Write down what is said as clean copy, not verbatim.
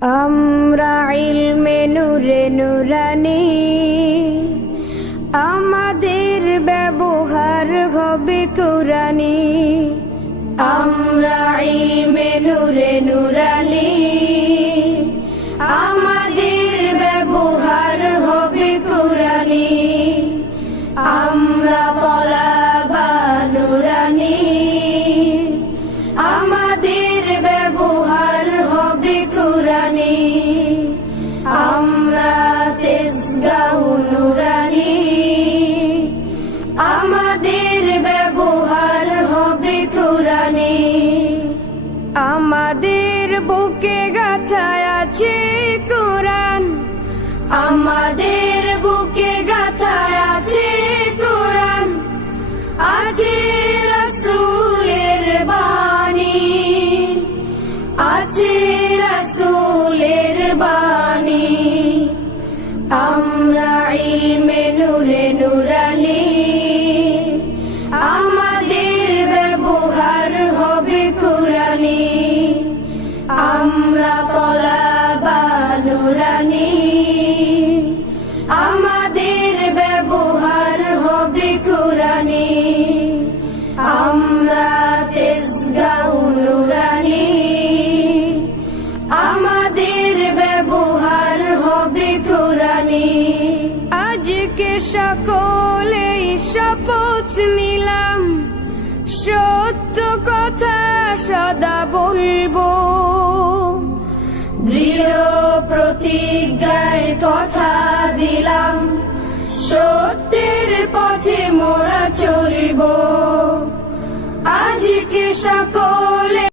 আমরা ইলমে নূরে নূরানি, আমাদের ব্যবহার হবে কুরআনি। আমরা ইলমে নূরে নূরানি, আমাদের ব্যবহার হবে কুরআনি। আমরা তলাবা নূরানি, আমাদের ব্যবহার হবে কুরআনি। আমরা তেজগাঁও নূরানি, আমাদের ব্যবহার হবে কুরআনি। আমাদের বুকে গাঁথায় আছে কুরআন, আমাদের বুকে গাঁথায় আছে কুরআন। আছে রাসূলের বাণী, আছে রাসূলের বাণী। আমরা ইলমে নূরে নূরানি, আমাদের ব্যবহার হবে কুরআনি। আমরা তলাবা নূরানি, আমাদের ব্যবহার হবে কুরআনি। আমরা তেজগাঁও নূরানি, আমাদের ব্যবহার হবে কুরআনি। আজকে সকলেই শপথ নিলাম, সত্য কথা সদা বলবো। দৃঢ় প্রতিজ্ঞায় কথা দিলাম, সত্যের পথে মোরা চলবো। আজকে সকল